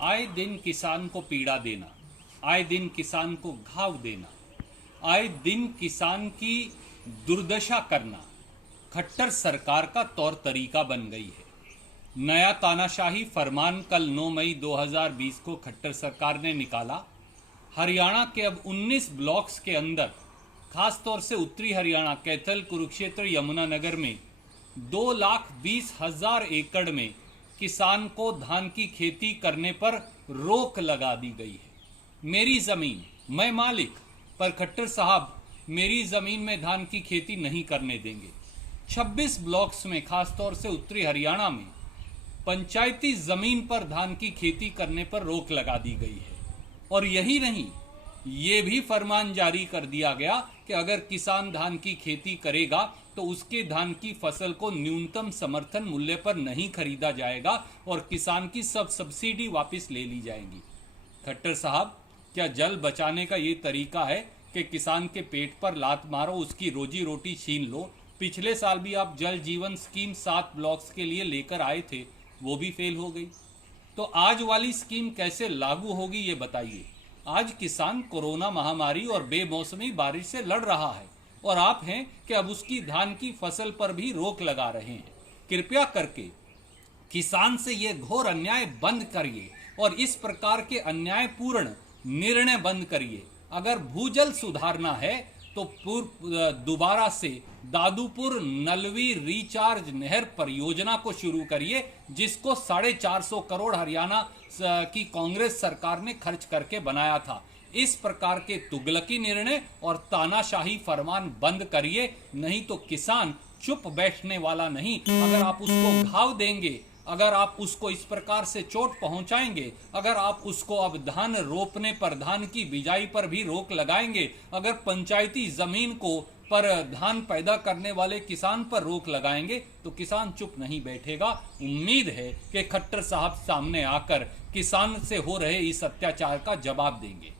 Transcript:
आए दिन किसान को पीड़ा देना, आए दिन किसान को घाव देना, आए दिन किसान की दुर्दशा करना खट्टर सरकार का तौर तरीका बन गई है। नया तानाशाही फरमान कल 9 मई 2020 को खट्टर सरकार ने निकाला। हरियाणा के अब 19 ब्लॉक्स के अंदर, खासतौर से उत्तरी हरियाणा, कैथल, कुरुक्षेत्र, यमुनानगर में 2,20,000 एकड़ में किसान को धान की खेती करने पर रोक लगा दी गई है। मेरी जमीन, मैं मालिक, पर खट्टर साहब मेरी जमीन में धान की खेती नहीं करने देंगे। 26 ब्लॉक्स में, खासतौर से उत्तरी हरियाणा में, पंचायती जमीन पर धान की खेती करने पर रोक लगा दी गई है। और यही नहीं, ये भी फरमान जारी कर दिया गया कि अगर किसान धान की खेती करेगा तो उसके धान की फसल को न्यूनतम समर्थन मूल्य पर नहीं खरीदा जाएगा और किसान की सब सब्सिडी वापस ले ली जाएगी। खट्टर साहब, क्या जल बचाने का ये तरीका है कि किसान के पेट पर लात मारो, उसकी रोजी रोटी छीन लो? पिछले साल भी आप जल जीवन स्कीम 7 ब्लॉक्स के लिए लेकर आए थे, वो भी फेल हो गई। तो आज वाली स्कीम कैसे लागू होगी ये बताइए। आज किसान कोरोना महामारी और बेमौसमी बारिश से लड़ रहा है और आप हैं कि अब उसकी धान की फसल पर भी रोक लगा रहे हैं। कृपया करके किसान से ये घोर अन्याय बंद करिए और इस प्रकार के अन्यायपूर्ण निर्णय बंद करिए। अगर भूजल सुधारना है तो दोबारा से दादूपुर नलवी रिचार्ज नहर परियोजना को शुरू करिए, जिसको 450 करोड़ हरियाणा की कांग्रेस सरकार ने खर्च करके बनाया था। इस प्रकार के तुगलकी निर्णय और तानाशाही फरमान बंद करिए, नहीं तो किसान चुप बैठने वाला नहीं। अगर आप उसको घाव देंगे, अगर आप उसको इस प्रकार से चोट पहुंचाएंगे, अगर आप उसको अब धान रोपने पर, धान की बिजाई पर भी रोक लगाएंगे, अगर पंचायती जमीन को पर धान पैदा करने वाले किसान पर रोक लगाएंगे, तो किसान चुप नहीं बैठेगा। उम्मीद है कि खट्टर साहब सामने आकर किसान से हो रहे इस अत्याचार का जवाब देंगे।